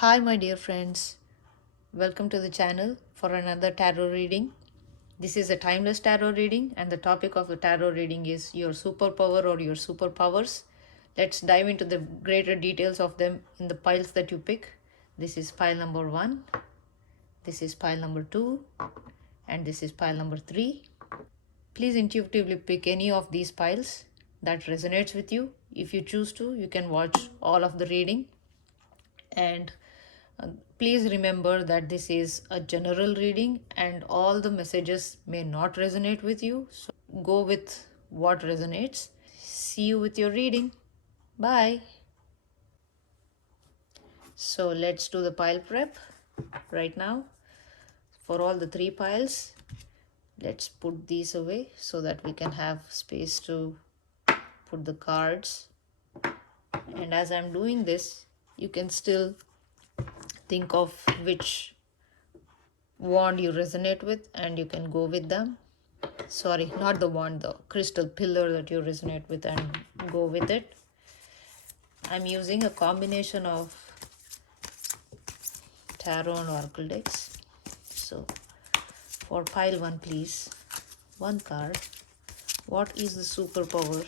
Hi, my dear friends. Welcome to the channel for another tarot reading. This is a timeless tarot reading, and the topic of the tarot reading is your superpower or your superpowers. Let's dive into the greater details of them in the piles that you pick. This is pile number 1, this is pile number 2, and this is pile number 3. Please intuitively pick any of these piles that resonates with you. If you choose to, you can watch all of the reading. And please remember that this is a general reading and all the messages may not resonate with you. So go with what resonates. See you with your reading. Bye. So let's do the pile prep right now. For all the 3 piles, let's put these away so that we can have space to put the cards. And as I'm doing this, you can still think of which wand you resonate with and you can go with them. Sorry, not the wand, the crystal pillar that you resonate with and go with it. I'm using a combination of tarot and oracle decks. So for pile 1, please, 1 card. What is the superpower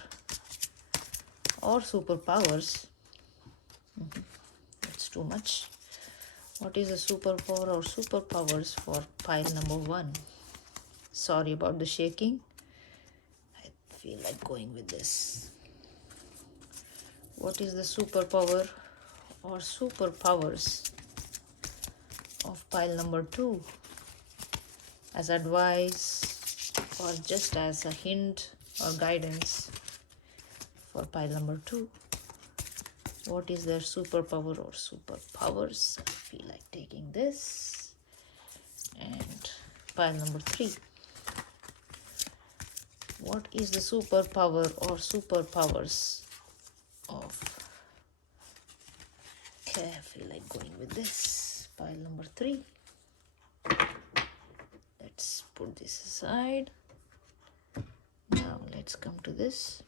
or superpowers? That's too much. What is the superpower or superpowers for pile number 1? Sorry about the shaking. I feel like going with this. What is the superpower or superpowers of pile number 2? As advice or just as a hint or guidance for pile number 2. What is their superpower or superpowers? I feel like taking this. And pile number 3. What is the superpower or superpowers of... Okay, I feel like going with this. Pile number 3. Let's put this aside. Now let's come to this.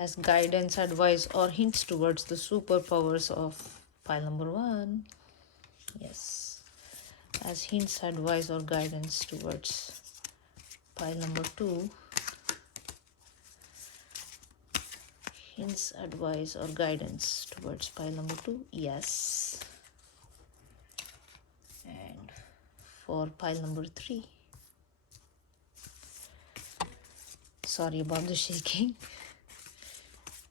As guidance, advice, or hints towards the superpowers of pile number 1. Yes. As hints, advice, or guidance towards pile number 2. Hints, advice, or guidance towards pile number 2. Yes. And for pile number 3. Sorry about the shaking.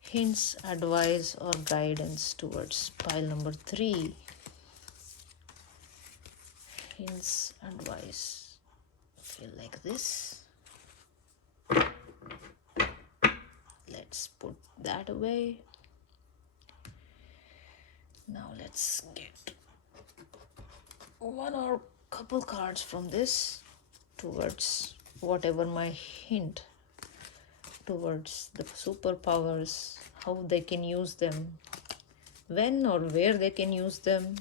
Hints, advice, or guidance towards pile number 3. Hints, advice. Feel like this. Let's put that away. Now let's get one or couple cards from this towards whatever my hint towards the superpowers, how they can use them, when or where they can use them.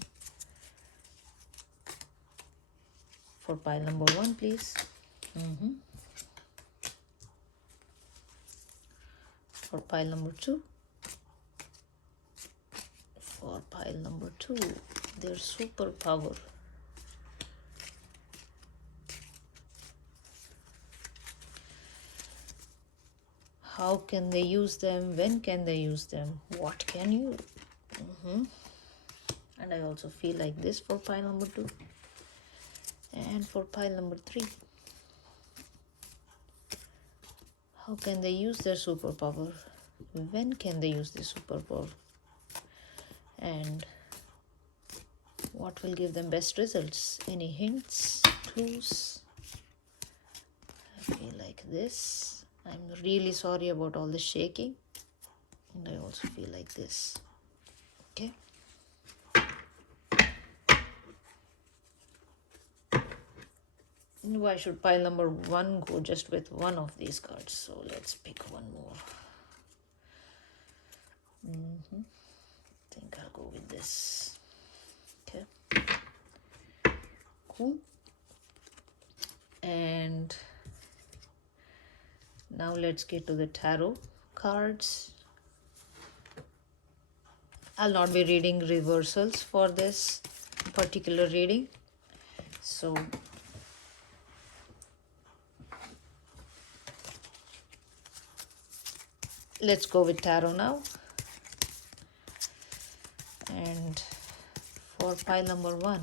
For pile number 1, please. For pile number 2. For pile number 2, their superpower. How can they use them? When can they use them? What can you? And I also feel like this for pile number 2. And for pile number 3. How can they use their superpower? When can they use this superpower? And what will give them best results? Any hints, clues? I feel like this. I'm really sorry about all the shaking. And I also feel like this. Okay. Why should pile number 1 go just with one of these cards? So let's pick one more. I think I'll go with this. Okay. Cool. And now let's get to the tarot cards. I'll not be reading reversals for this particular reading. So let's go with tarot now. And for pile number 1,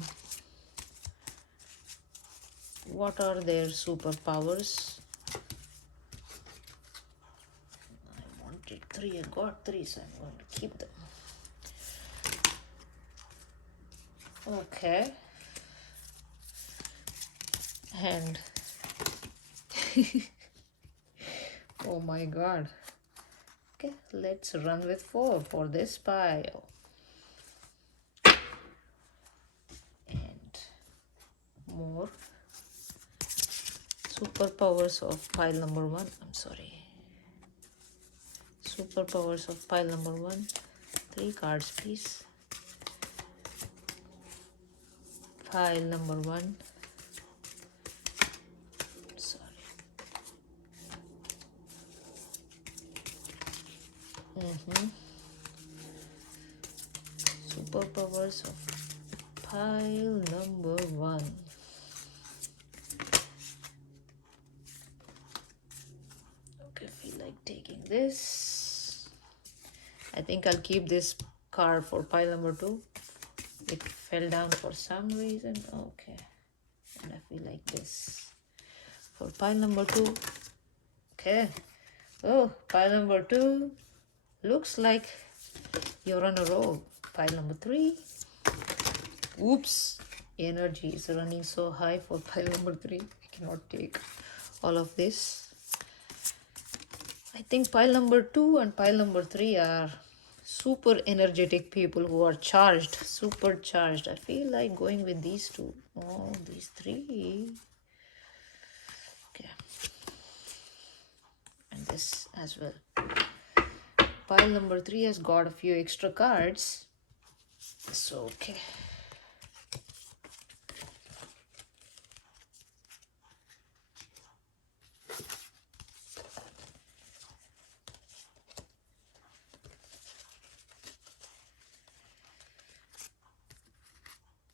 what are their superpowers? I wanted 3, I got 3, so I'm going to keep them. Okay. And oh my god. Okay, let's run with 4 for this pile. And more superpowers of pile number 1. I'm sorry. Superpowers of pile number 1. 3 cards, please. Pile number 1. Sorry. Superpowers of pile number 1. Okay, feel like taking this. I think I'll keep this card for pile number 2. It fell down for some reason. Okay. And I feel like this for pile number 2. Okay. Oh, pile number 2. Looks like you're on a roll. Pile number 3. Oops. Energy is running so high for pile number 3. I cannot take all of this. I think pile number 2 and pile number 3 are super energetic people who are charged, super charged. I feel like going with these 2. Oh, these 3. Okay. And this as well. Pile number 3 has got a few extra cards. So, okay.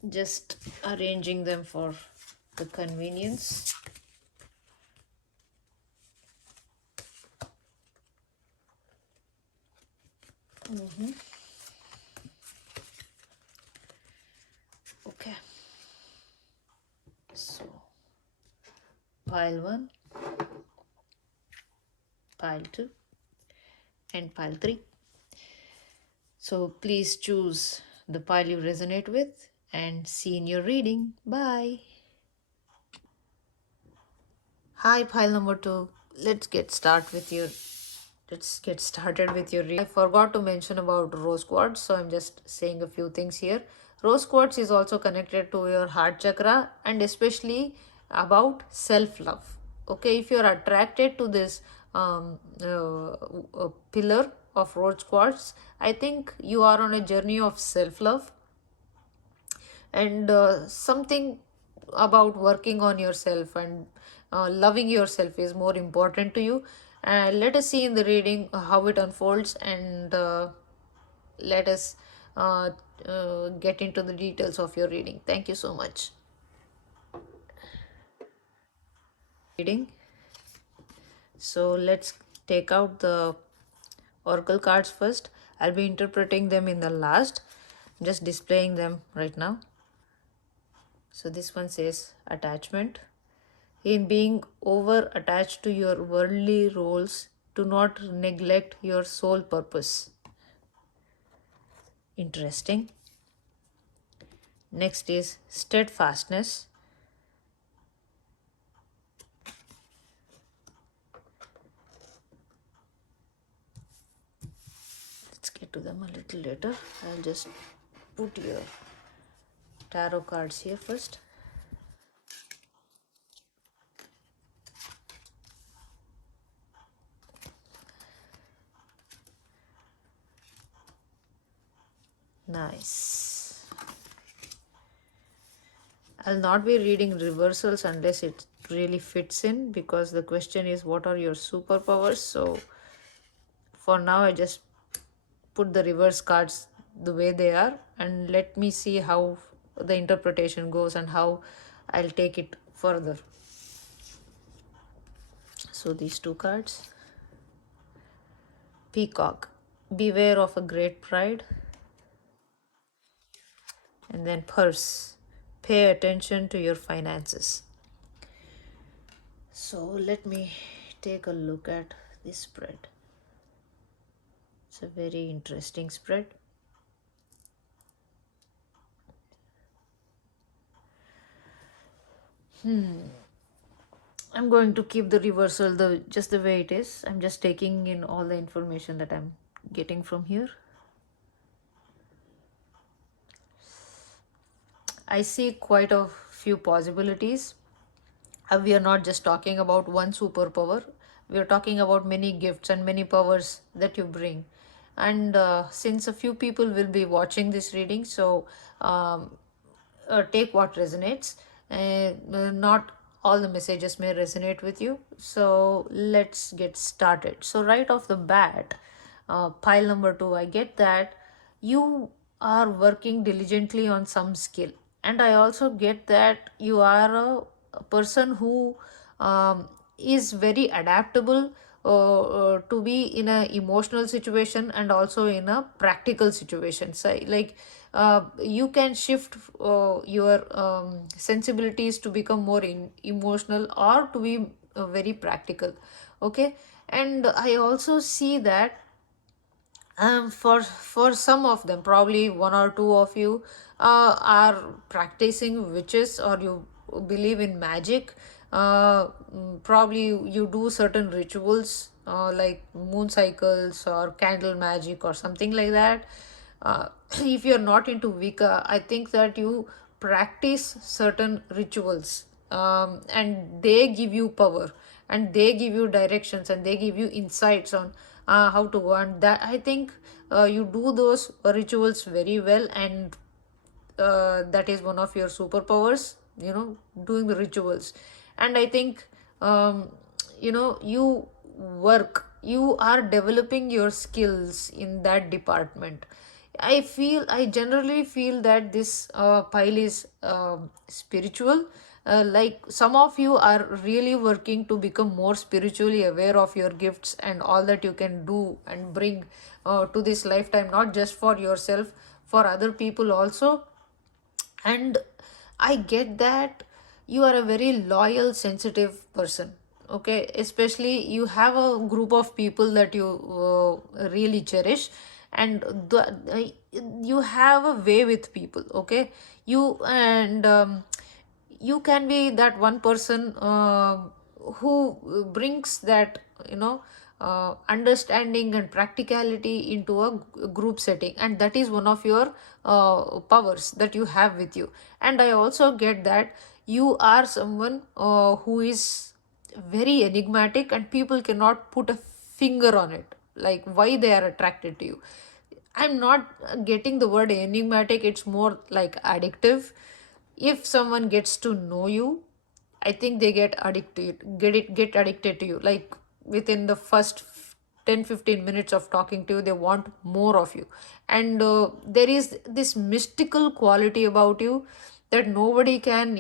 Just arranging them for the convenience. Okay. So, pile 1, pile 2, and pile 3. So, please choose the pile you resonate with and see in your reading. Bye. Hi, pile number 2. Let's get started with your reading. I forgot to mention about rose quartz, so I'm just saying a few things here. Rose quartz is also connected to your heart chakra and especially about self-love. Okay, if you're attracted to this pillar of rose quartz, I think you are on a journey of self-love and something about working on yourself and loving yourself is more important to you. Let us see in the reading how it unfolds, and let us get into the details of your reading. Thank you so much. Reading. So let's take out the oracle cards first. I'll be interpreting them in the last. I'm just displaying them right now. So this one says attachment. In being over attached to your worldly roles, do not neglect your soul purpose. Interesting. Next is steadfastness. Let's get to them a little later. I'll just put your tarot cards here first. Nice. I'll not be reading reversals unless it really fits in, because the question is what are your superpowers. So for now I just put the reverse cards the way they are, and let me see how the interpretation goes and how I'll take it further. So these two cards. Peacock, beware of a great pride. And then purse, pay attention to your finances. So let me take a look at this spread. It's a very interesting spread. I'm going to keep the reversal just the way it is. I'm just taking in all the information that I'm getting from here. I see quite a few possibilities. We are not just talking about one superpower. We are talking about many gifts and many powers that you bring. And since a few people will be watching this reading, so take what resonates. Not all the messages may resonate with you. So let's get started. So right off the bat, pile number 2, I get that you are working diligently on some skill, and I also get that you are a person who is very adaptable to be in a emotional situation and also in a practical situation. So like you can shift your sensibilities to become more emotional or to be very practical. Okay, and I also see that for some of them, probably one or two of you are practicing witches, or you believe in magic. Probably you do certain rituals like moon cycles or candle magic or something like that. If you're not into Wicca, I think that you practice certain rituals, and they give you power, and they give you directions, and they give you insights on how to go. And that, I think you do those rituals very well, and that is one of your superpowers, doing the rituals. And I think you you are developing your skills in that department. I generally feel that this pile is spiritual. Like some of you are really working to become more spiritually aware of your gifts and all that you can do and bring to this lifetime, not just for yourself, for other people also. And I get that you are a very loyal, sensitive person. Okay, especially you have a group of people that you really cherish, and you have a way with people. Okay, you can be that one person who brings that understanding and practicality into a group setting, and that is one of your powers that you have with you. And I also get that you are someone who is very enigmatic, and people cannot put a finger on it, like why they are attracted to you. I'm not getting the word enigmatic, it's more like addictive. If someone gets to know you, I think they get addicted to you. Like within the first 10-15 minutes of talking to you, they want more of you. And there is this mystical quality about you that nobody can,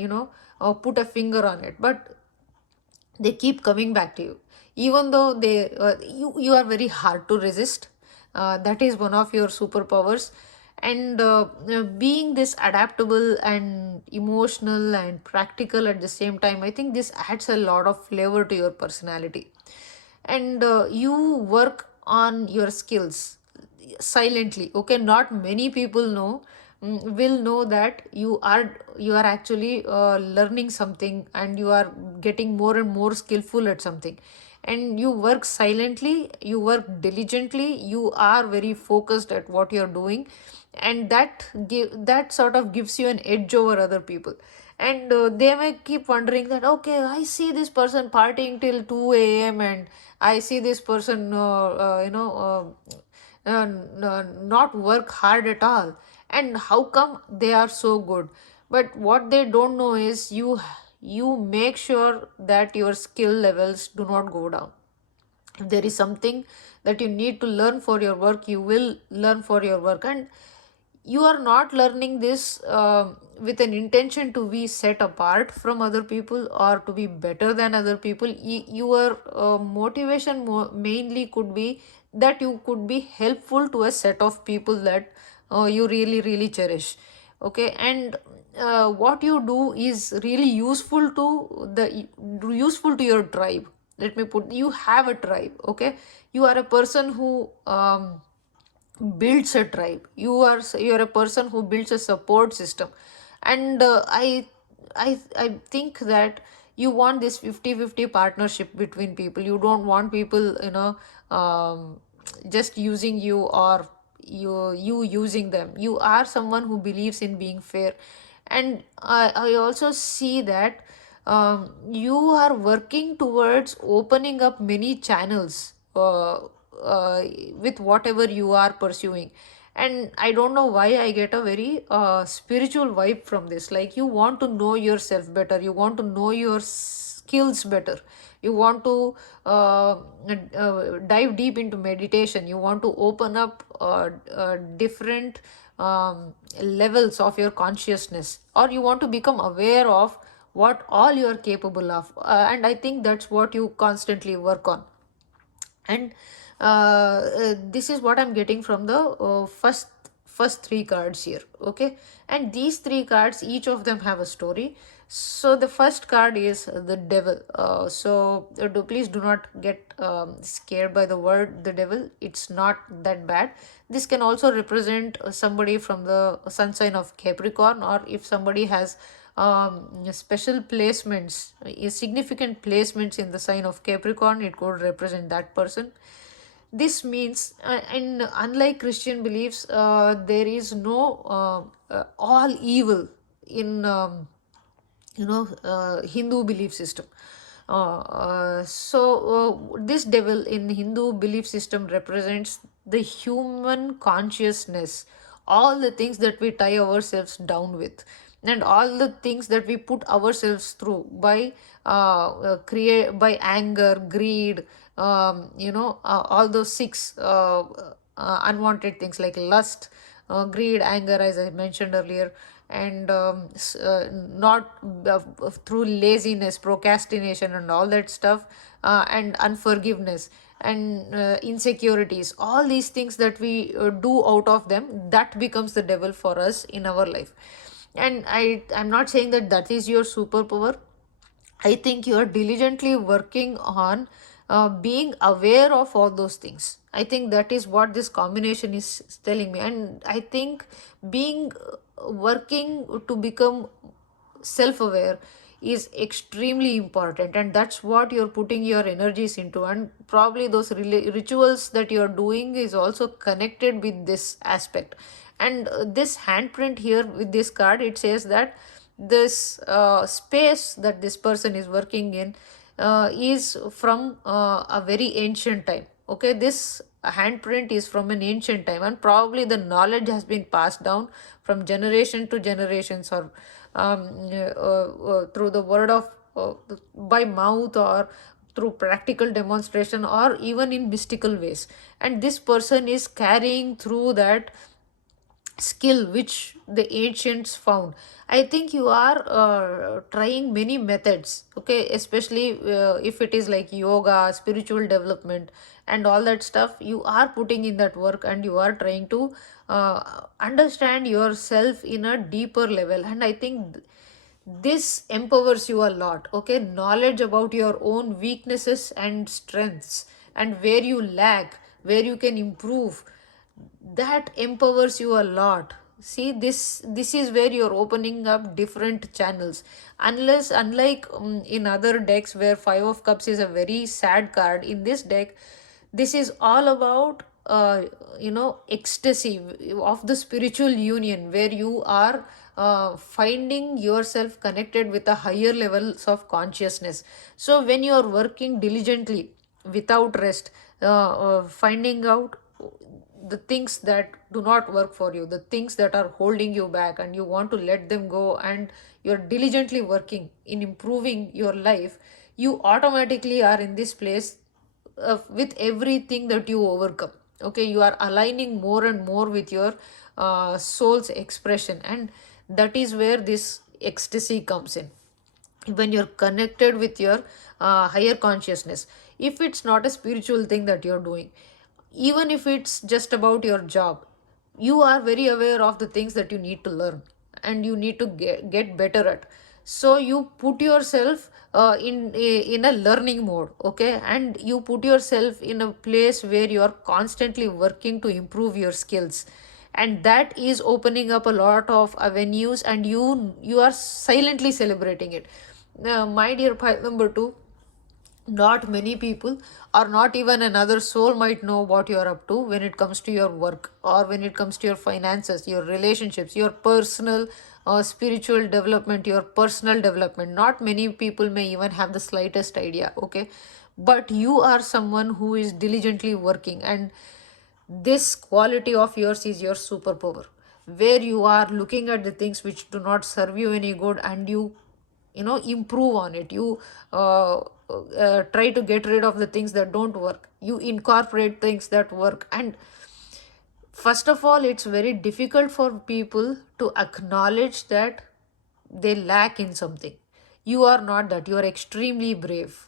put a finger on it. But they keep coming back to you, even though you are very hard to resist. That is one of your superpowers. And being this adaptable and emotional and practical at the same time, I think this adds a lot of flavor to your personality. And you work on your skills silently. Okay, not many people will know that you are actually learning something, and you are getting more and more skillful at something. And you work silently, you work diligently, you are very focused at what you're doing, and that sort of gives you an edge over other people. And they may keep wondering that, okay, I see this person partying till 2 a.m., and I see this person not work hard at all, and how come they are so good. But what they don't know is you make sure that your skill levels do not go down. If there is something that you need to learn for your work, you will learn for your work. And you are not learning this with an intention to be set apart from other people or to be better than other people. Your motivation mainly could be that you could be helpful to a set of people that you really really cherish. Okay, and what you do is really useful to your tribe. Let me put, you have a tribe. Okay, you are a person who builds a tribe. You are a person who builds a support system. And I think that you want this 50-50 partnership between people. You don't want people, just using you, or you using them. You are someone who believes in being fair. And I also see that you are working towards opening up many channels uh, with whatever you are pursuing. And I don't know why I get a very spiritual vibe from this. Like, you want to know yourself better, you want to know your skills better, you want to dive deep into meditation, you want to open up different levels of your consciousness, or you want to become aware of what all you are capable of. And I think that's what you constantly work on. And this is what I'm getting from the first three cards here. Okay, and these three cards, each of them have a story. So the first card is the devil. Please do not get scared by the word the devil. It's not that bad. This can also represent somebody from the sun sign of Capricorn, or if somebody has special placements, significant placements in the sign of Capricorn, it could represent that person. This means, and unlike Christian beliefs, there is no all evil in Hindu belief system. This devil in Hindu belief system represents the human consciousness, all the things that we tie ourselves down with, and all the things that we put ourselves through by create by anger, greed, all those six unwanted things like lust, greed, anger, as I mentioned earlier, and not through laziness, procrastination, and all that stuff, and unforgiveness, and insecurities. All these things that we do out of them, that becomes the devil for us in our life. And I'm not saying that that is your superpower. I think you are diligently working on being aware of all those things. I think that is what this combination is telling me. And I think being working to become self aware is extremely important, and that's what you're putting your energies into. And probably those rituals that you're doing is also connected with this aspect. And this handprint here with this card, it says that this space that this person is working in is from a very ancient time. Okay, this handprint is from an ancient time, and probably the knowledge has been passed down from generation to generations, or through the word of by mouth, or through practical demonstration, or even in mystical ways. And this person is carrying through that skill which the ancients found. I think you are trying many methods. Okay, especially if it is like yoga, spiritual development, and all that stuff. You are putting in that work, and you are trying to understand yourself in a deeper level. And I think this empowers you a lot. Okay, knowledge about your own weaknesses and strengths, and where you lack, where you can improve, that empowers you a lot. See, this is where you're opening up different channels. Unlike in other decks where five of cups is a very sad card, in this deck this is all about ecstasy of the spiritual union, where you are finding yourself connected with a higher levels of consciousness. So when you are working diligently without rest, finding out the things that do not work for you, the things that are holding you back, and you want to let them go, and you're diligently working in improving your life, you automatically are in this place with everything that you overcome. Okay, you are aligning more and more with your soul's expression, and that is where this ecstasy comes in. When you're connected with your higher consciousness, if it's not a spiritual thing that you're doing, even if it's just about your job, you are very aware of the things that you need to learn and you need to get better at. So you put yourself in a learning mode, okay, and you put yourself in a place where you are constantly working to improve your skills, and that is opening up a lot of avenues, and you are silently celebrating it. My dear pile number 2, not many people or not even another soul might know what you're up to when it comes to your work, or when it comes to your finances, your relationships, your personal spiritual development, your personal development. Not many people may even have the slightest idea, okay? But you are someone who is diligently working, and this quality of yours is your superpower, where you are looking at the things which do not serve you any good, and you improve on it. You try to get rid of the things that don't work, you incorporate things that work. And first of all, it's very difficult for people to acknowledge that they lack in something. You are not that, you are extremely brave,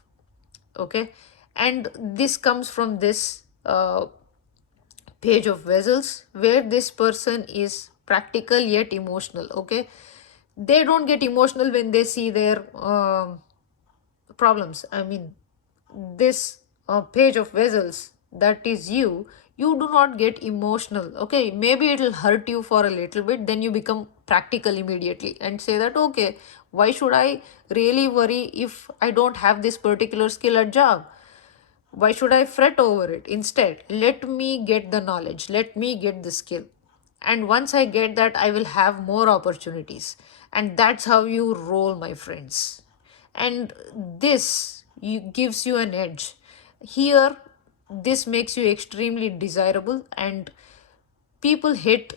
okay? And this comes from this page of vessels, where this person is practical yet emotional, okay? They don't get emotional when they see their problems. I mean, this page of vessels, that is you do not get emotional, okay? Maybe it'll hurt you for a little bit, then you become practical immediately and say that, okay, why should I really worry if I don't have this particular skill at job? Why should I fret over it? Instead, let me get the knowledge, let me get the skill. And once I get that, I will have more opportunities. And that's how you roll, my friends. And this gives you an edge. Here, this makes you extremely desirable, and people hate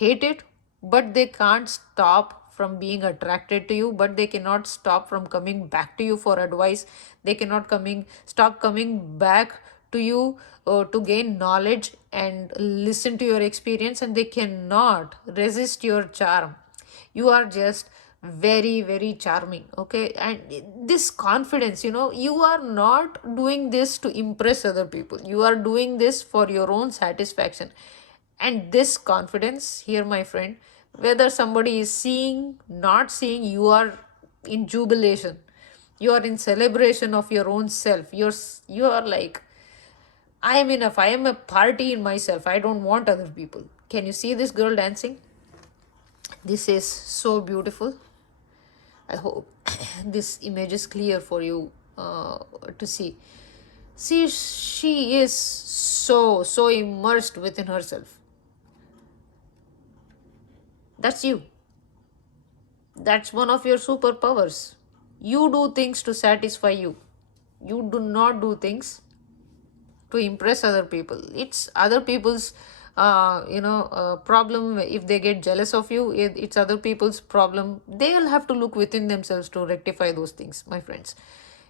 it, but they can't stop from being attracted to you, but they cannot stop from coming back to you for advice. They cannot coming stop coming back to you to gain knowledge and listen to your experience, and they cannot resist your charm. You are just very, very charming, okay? And this confidence, you are not doing this to impress other people, you are doing this for your own satisfaction. And this confidence here, my friend, whether somebody is seeing, not seeing, you are in jubilation, you are in celebration of your own self. You are like, I am enough, I am a party in myself, I don't want other people. Can you see this girl dancing? This is so beautiful. I hope this image is clear for you to see. See, she is so immersed within herself. That's you. That's one of your superpowers. You do things to satisfy you. You do not do things to impress other people. It's other people's problem if they get jealous of you. It's other people's problem. They'll have to look within themselves to rectify those things, my friends.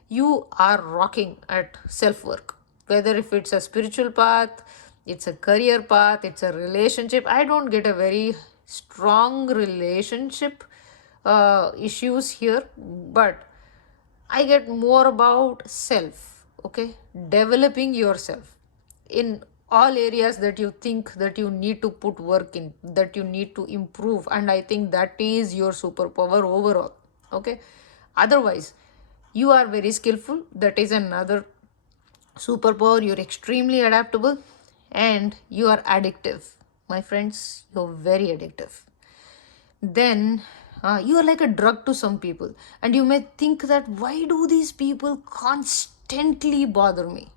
You are rocking at self-work, whether if it's a spiritual path, it's a career path, it's a relationship. I don't get a very strong relationship issues here, but I get more about self, okay? Developing yourself in all areas that you think that you need to put work in, that you need to improve. And I think that is your superpower overall, okay? Otherwise, you are very skillful. That is another superpower. You're extremely adaptable, and you are addictive. My friends, you're very addictive. Then you are like a drug to some people, and you may think that why do these people constantly bother me?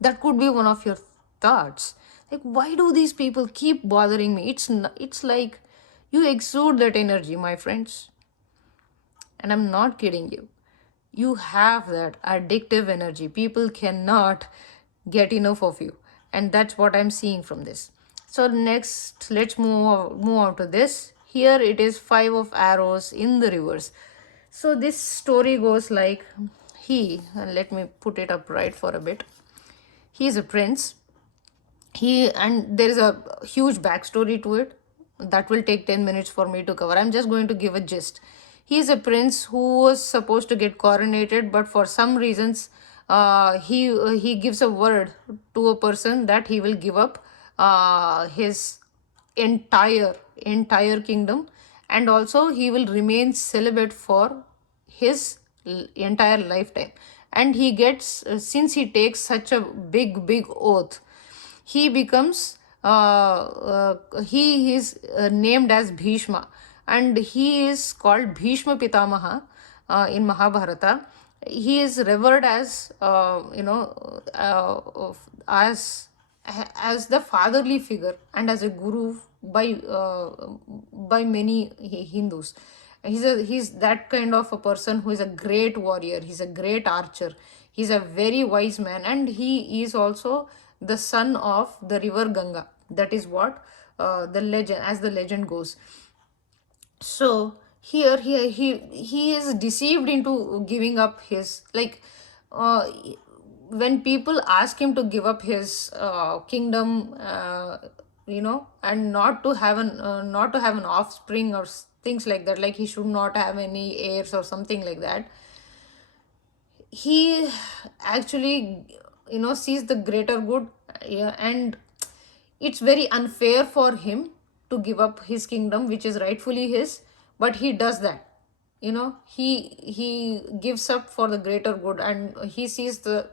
That could be one of your thoughts, like, why do these people keep bothering me? It's like you exude that energy, my friends, and I'm not kidding you. You have that addictive energy. People cannot get enough of you, and that's what I'm seeing from this. So next, let's move on to this. Here it is 5 of arrows in the reverse. So this story goes like, let me put it up right for a bit. He is a prince, And there is a huge backstory to it that will take 10 minutes for me to cover. I'm just going to give a gist. He is a prince who was supposed to get coronated, but for some reasons he gives a word to a person that he will give up his entire kingdom, and also he will remain celibate for his entire lifetime. And he gets since he takes such a big oath, he becomes he is named as Bhishma, and he is called Bhishma Pitamaha in Mahabharata. He is revered as as the fatherly figure and as a guru by many Hindus. He's that kind of a person who is a great warrior. He's a great archer. He's a very wise man, and he is also the son of the river Ganga. That is what the legend, as the legend goes. So here he is deceived into giving up his, like, uh, when people ask him to give up his kingdom, and not to have an offspring or things like that, like he should not have any heirs or something like that, he actually sees the greater good. Yeah, and it's very unfair for him to give up his kingdom, which is rightfully his, but he does that. He gives up for the greater good, and he sees the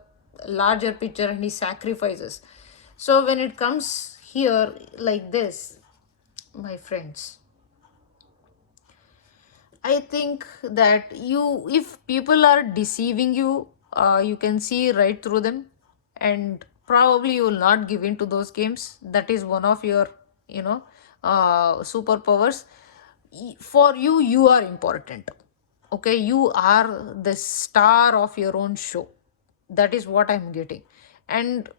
larger picture, and he sacrifices. So when it comes here like this, my friends, I think that if people are deceiving you, you can see right through them, and probably you will not give in to those games. That is one of your, superpowers. For you, you are important. Okay, you are the star of your own show. That is what I'm getting. And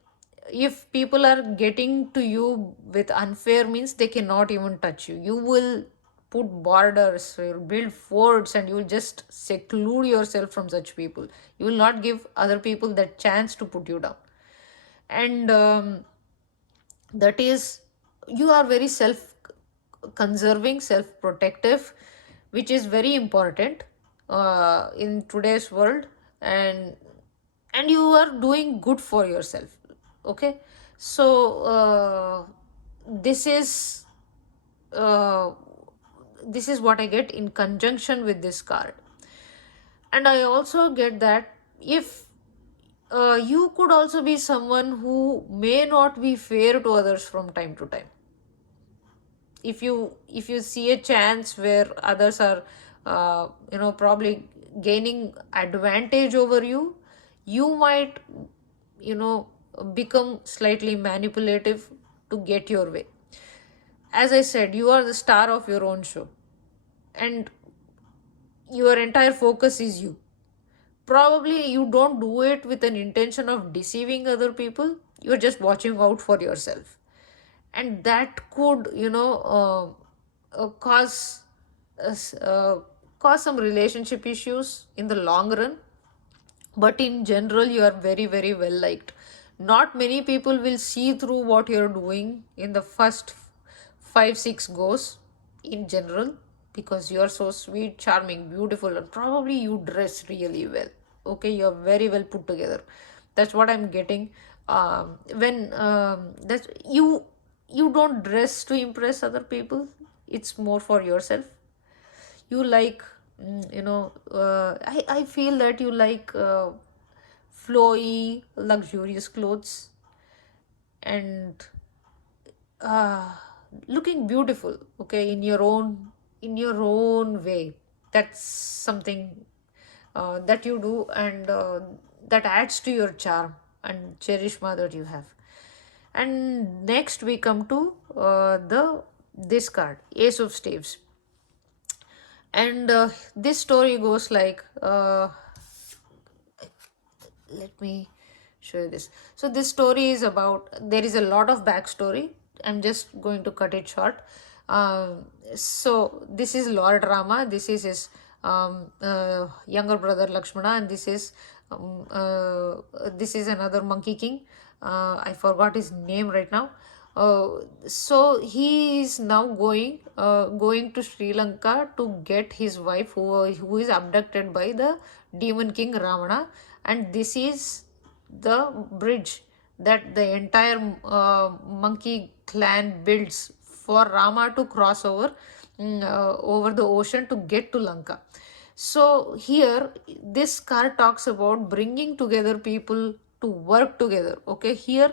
if people are getting to you with unfair means, they cannot even touch you. You will put borders, you'll build forts, and you will just seclude yourself from such people. You will not give other people that chance to put you down. And that is, you are very self conserving, self protective, which is very important in today's world. And you are doing good for yourself. Okay, so uh, this is what I get in conjunction with this card. And I also get that if you could also be someone who may not be fair to others from time to time. If you see a chance where others are probably gaining advantage over you, you might you know become slightly manipulative to get your way. As I said, you are the star of your own show, and your entire focus is you. Probably you don't do it with an intention of deceiving other people. You're just watching out for yourself, and that could cause us cause some relationship issues in the long run. But in general, you are very very well liked. Not many people will see through what you're doing in the first 5 6 goes, in general, because you're so sweet, charming, beautiful, and probably you dress really well. Okay, you're very well put together. That's what I'm getting. When that's you don't dress to impress other people. It's more for yourself. You like, I feel that you like flowy, luxurious clothes, and uh, looking beautiful, okay, in your own way. That's something that you do, and that adds to your charm and charisma that you have. And next we come to the this card, Ace of Staves. And this story goes like, let me show you this. So this story is about, there is a lot of backstory. I'm just going to cut it short. So this is Lord Rama, this is his younger brother Lakshmana, and this is another monkey king, I forgot his name right now. So he is now going to Sri Lanka to get his wife, who is abducted by the demon king Ravana, and this is the bridge that the entire monkey clan builds for Rama to cross over the ocean to get to Lanka. So here this card talks about bringing together people to work together. Okay, here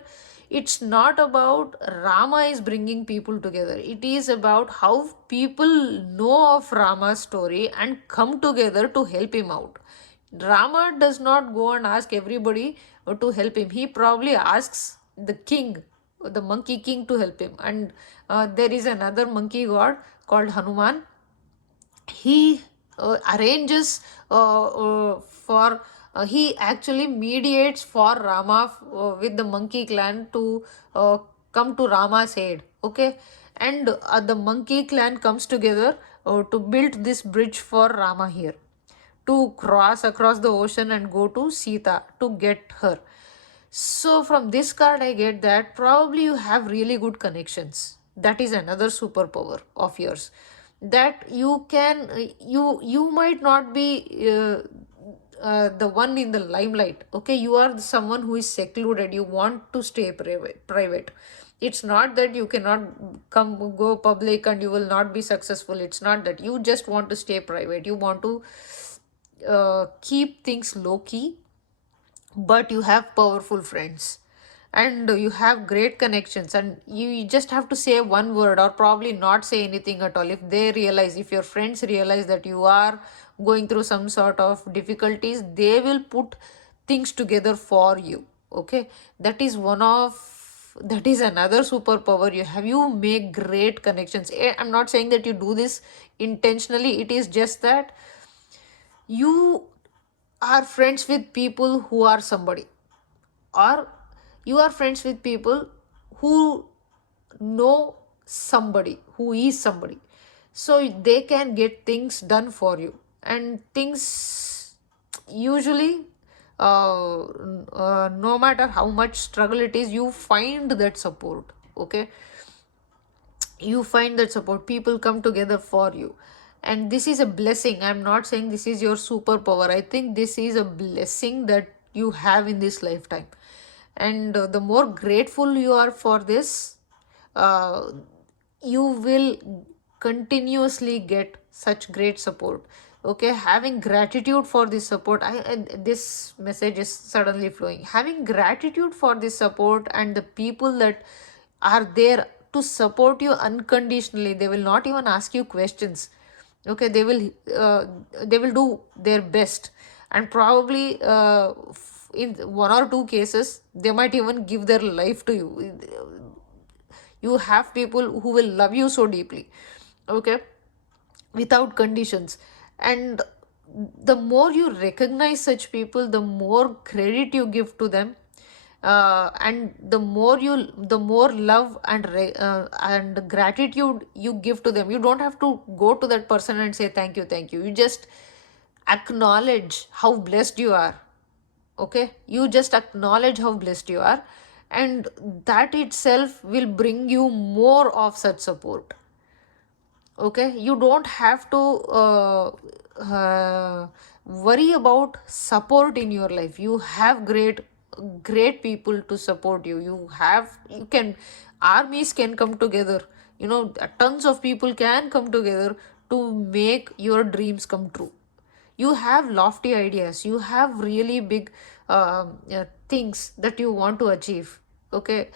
it's not about Rama is bringing people together. It is about how people know of Rama's story and come together to help him out. Rama does not go and ask everybody to help him. He probably asks the king, the monkey king, to help him. And there is another monkey god called Hanuman. He arranges for he actually mediates for Rama with the monkey clan to come to Rama's aid. Okay, and the monkey clan comes together to build this bridge for Rama here to cross across the ocean and go to Sita to get her. So from this card, I get that probably you have really good connections. That is another superpower of yours. That you can you might not be the one in the limelight. Okay, you are someone who is secluded. You want to stay private. It's not that you cannot go public and you will not be successful. It's not that you just want to stay private. You want to keep things low key, but you have powerful friends and you have great connections, and you just have to say one word or probably not say anything at all. If your friends realize that you are going through some sort of difficulties, they will put things together for you. Okay, that is another superpower you have. You make great connections. I'm not saying that you do this intentionally. It is just that you are friends with people who are somebody, or you are friends with people who know somebody who is somebody, so they can get things done for you. And things usually no matter how much struggle it is, you find that support. Okay, you find that support, people come together for you, and this is a blessing. I'm not saying this is your superpower. I think this is a blessing that you have in this lifetime, and the more grateful you are for this, uh, you will continuously get such great support. Okay, having gratitude for this support, this message is suddenly flowing. Having gratitude for this support and the people that are there to support you unconditionally. They will not even ask you questions. Okay, they will do their best, and probably in one or two cases they might even give their life to you. You have people who will love you so deeply. Okay, without conditions. And the more you recognize such people, the more credit you give to them, and the more love and gratitude you give to them. You don't have to go to that person and say thank you, thank you. You just acknowledge how blessed you are. Okay, you just acknowledge how blessed you are, and that itself will bring you more of such support. Okay, you don't have to worry about support in your life. You have great people to support you. You can armies can come together. Tons of people can come together to make your dreams come true. You have lofty ideas, you have really big things that you want to achieve. Okay,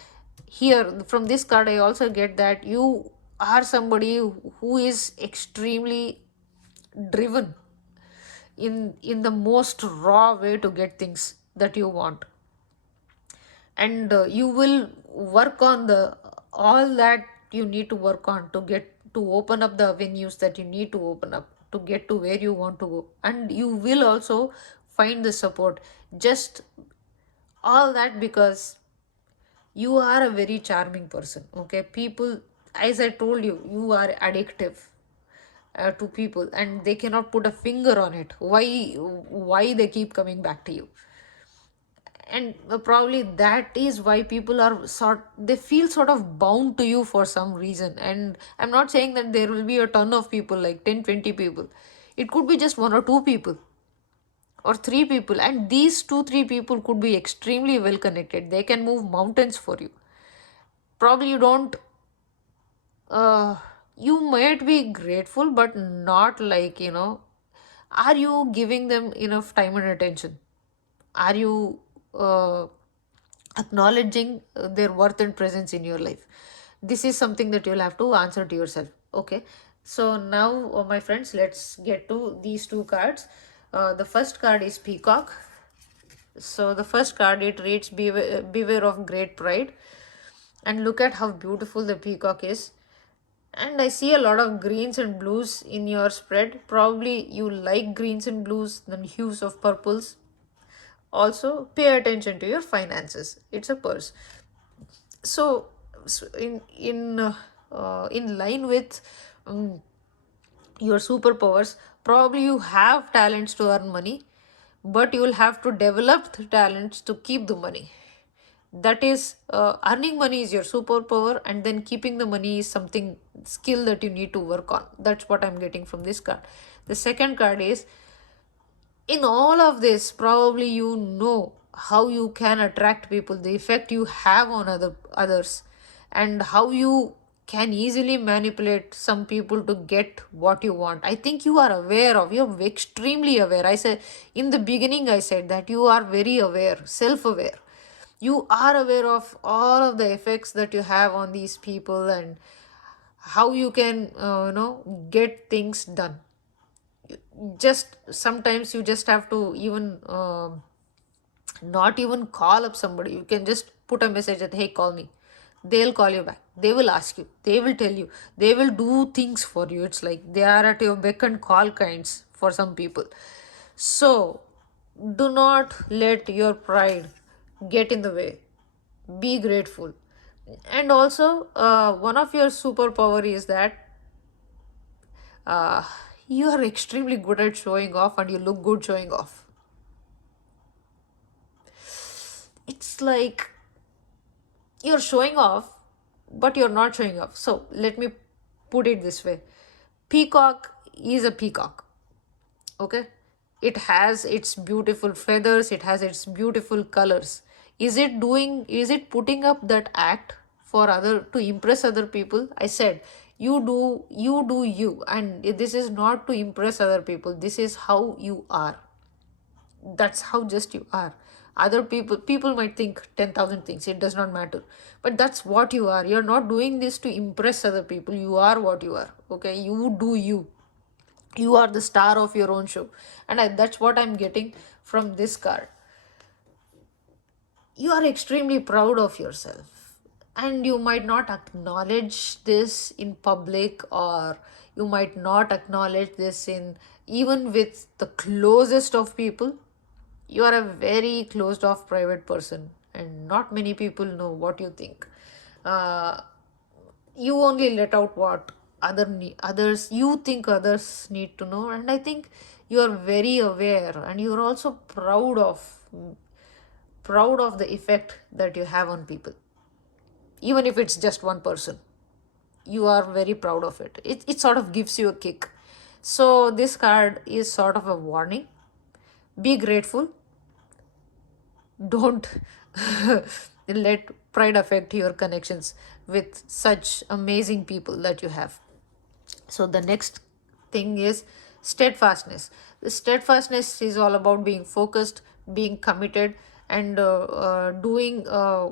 here from this card I also get that you are somebody who is extremely driven in the most raw way to get things that you want, and you will work on the all that you need to work on to get to open up the avenues that you need to open up to get to where you want to go. And you will also find the support, just all that because you are a very charming person. Okay, people, as I told you, you are addictive to people, and they cannot put a finger on it, why they keep coming back to you. And probably that is why people are they feel sort of bound to you for some reason. And I'm not saying that there will be a ton of people, like 10, 20 people. It could be just one or two people or three people, and these two, three people could be extremely well connected. They can move mountains for you. Probably you don't uh you might be grateful, but not like, are you giving them enough time and attention? Are you uh acknowledging their worth and presence in your life? This is something that you'll have to answer to yourself. Okay, so now, my friends, let's get to these two cards. The first card is Peacock. So the first card, it reads, beware of great pride. And look at how beautiful the peacock is. And I see a lot of greens and blues in your spread. Probably you like greens and blues, then hues of purples. Also, pay attention to your finances. It's a purse. So, in line with um, your superpowers, probably you have talents to earn money, but you will have to develop the talents to keep the money. That is, earning money is your superpower, and then keeping the money is something skill that you need to work on. That's what I'm getting from this card. The second card is, in all of this, probably you know how you can attract people, the effect you have on others, and how you can easily manipulate some people to get what you want. I think you are aware of, you're extremely aware. I said in the beginning, I said that you are very aware, self-aware. You are aware of all of the effects that you have on these people, and how you can get things done. Just sometimes you just have to even not even call up somebody. You can just put a message that, hey, call me. They'll call you back, they will ask you, they will tell you, they will do things for you. It's like they are at your beck and call kinds for some people. So do not let your pride get in the way. Be grateful. And also, one of your superpower is that uh, you are extremely good at showing off, and you look good showing off. It's like you're showing off, but you're not showing off. So let me put it this way. Peacock is a peacock. Okay, it has its beautiful feathers, it has its beautiful colors. Is it putting up that act for other, to impress other people? I said, you, and this is not to impress other people. This is how you are. That's how just you are. Other people might think 10,000 things, it does not matter, but that's what you are. You're not doing this to impress other people. You are what you are. Okay, you do you. You are the star of your own show. And that's what I'm getting from this card. You are extremely proud of yourself, and you might not acknowledge this in public, or you might not acknowledge this in, even with the closest of people. You are a very closed off private person, and not many people know what you think. uh, you only let out what others you think others need to know. And I think you are very aware, and you're also proud of the effect that you have on people. Even if it's just one person, you are very proud of it. It sort of gives you a kick. So this card is sort of a warning. Be grateful. Don't let pride affect your connections with such amazing people that you have. So the next thing is steadfastness. The steadfastness is all about being focused, being committed, and doing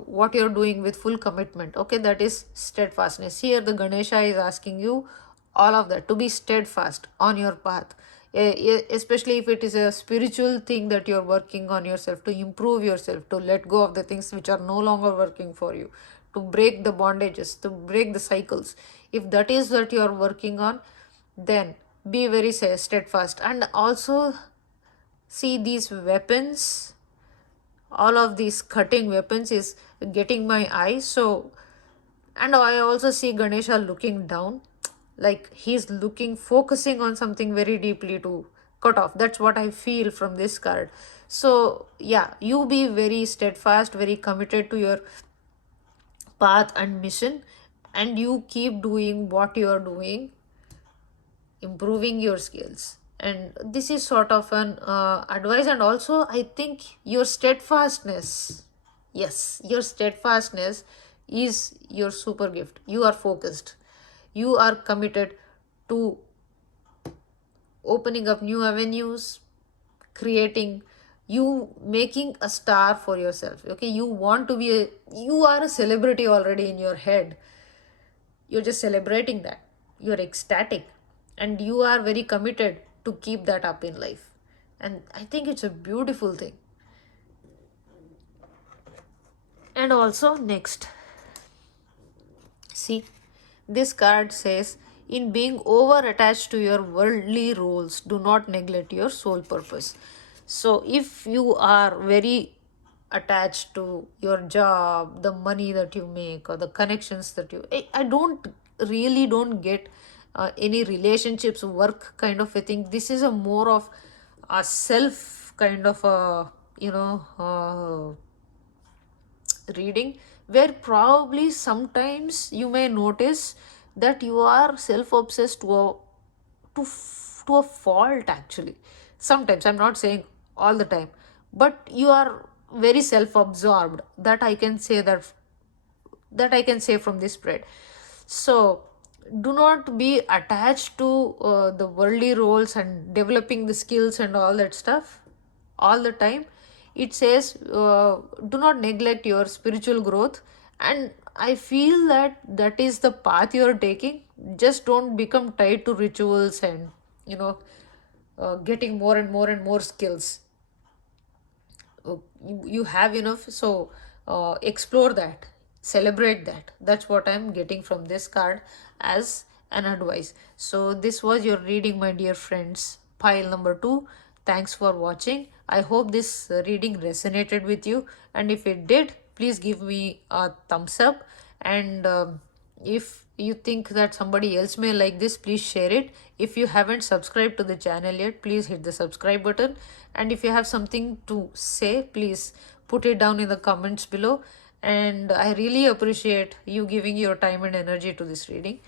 what you're doing with full commitment. Okay, that is steadfastness. Here the Ganesha is asking you all of that, to be steadfast on your path. Especially if it is a spiritual thing that you're working on yourself, to improve yourself, to let go of the things which are no longer working for you, to break the bondages, to break the cycles. If that is what you're working on, then be very steadfast. And also, see, these weapons, all of these cutting weapons is getting my eye. So, and I also see Ganesha looking down, like he's focusing on something very deeply to cut off. That's what I feel from this card. So yeah, you be very steadfast, very committed to your path and mission, and you keep doing what you are doing, improving your skills. And this is sort of an advice. And also I think your steadfastness, yes, your steadfastness is your super gift. You are focused, you are committed to opening up new avenues, creating, you making a star for yourself. Okay, you want to be a, you are a celebrity already in your head. You're just celebrating that, you're ecstatic, and you are very committed to keep that up in life. And I think it's a beautiful thing. And also next, see, this card says, in being over attached to your worldly roles, do not neglect your soul purpose. So if you are very attached to your job, the money that you make, or the connections that you, I don't really don't get any relationships, work kind of a thing. This is a more of a self kind of a, reading, where probably sometimes you may notice that you are self obsessed to to a fault actually. Sometimes, I'm not saying all the time, but you are very self absorbed. That I can say, that I can say from this spread. So do not be attached to the worldly roles and developing the skills and all that stuff all the time. It says, do not neglect your spiritual growth. And I feel that that is the path you are taking. Just don't become tied to rituals and, you know, getting more and more and more skills. You have enough, so explore that, celebrate that. That's what I'm getting from this card as an advice. So this was your reading, my dear friends, pile number 2. Thanks for watching. I hope this reading resonated with you, and if it did, please give me a thumbs up. And if you think that somebody else may like this, please share it. If you haven't subscribed to the channel yet, please hit the subscribe button. And if you have something to say, please put it down in the comments below. And I really appreciate you giving your time and energy to this reading.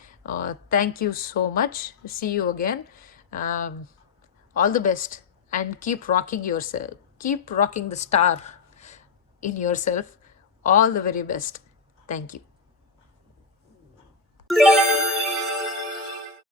Thank you so much. See you again. um, all the best, and keep rocking yourself, keep rocking the star in yourself. All the very best. Thank you.